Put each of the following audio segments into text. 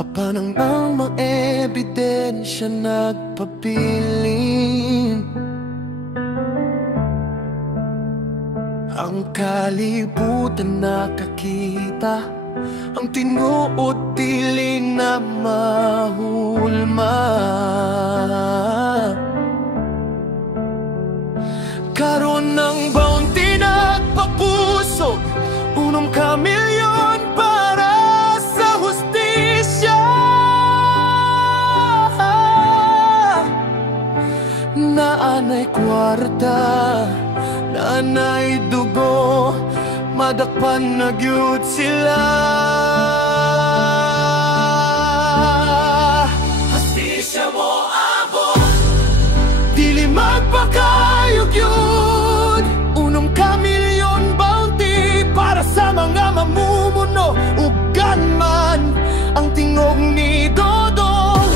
Apan ang mga ebidensya nagpabilin. Ang kalibutan nakakita, ang tinuod tiling na mahulma. Karon ng bounty nagpapusok, unom ka milyon para sa hustisya. Naanay kwarta, naanay dugo, madakpan na gyud sila. Hustisya mo abo, dili magpakayog yun. Unom ka milyon bounty para sa mga mamumuno. Ugan man ang tingog ni Dodong,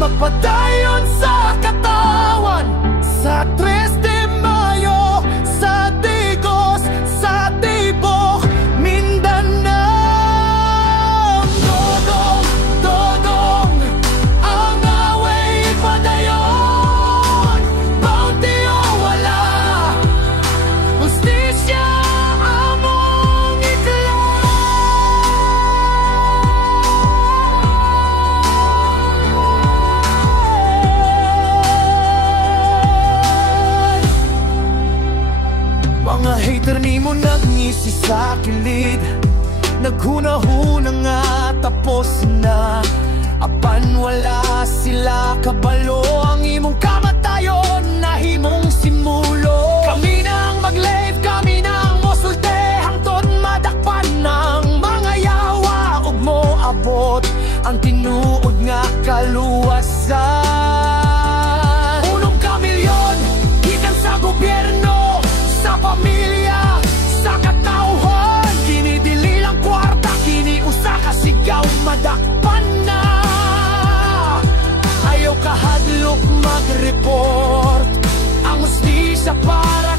magpadayon sa katawan sa 3 de Mayo, sa Digos, sa Tibok, Mindanao. Dodong, Dodong, ang away padayon. Bounty o wala, hustisya among itlan. Mga hater ni mo nagngisi sa kilid, naghunahuna nga tapos na. Apan wala sila kabalo, ang imong kamatayon na himong simulo. Kami nang mag-live, kami nang mosulti, hangtod madakpan ng mga yawa. Ug mo abot ang tinuod nga kaluwasan. Unom ka milyon, gikan sa gobyerno, sa pamilya, sa katauhan. Kini dili lang kwarta, kini usa ka sigaw, madakpan na. Ayaw kahadlok mag-report, ang hustisya para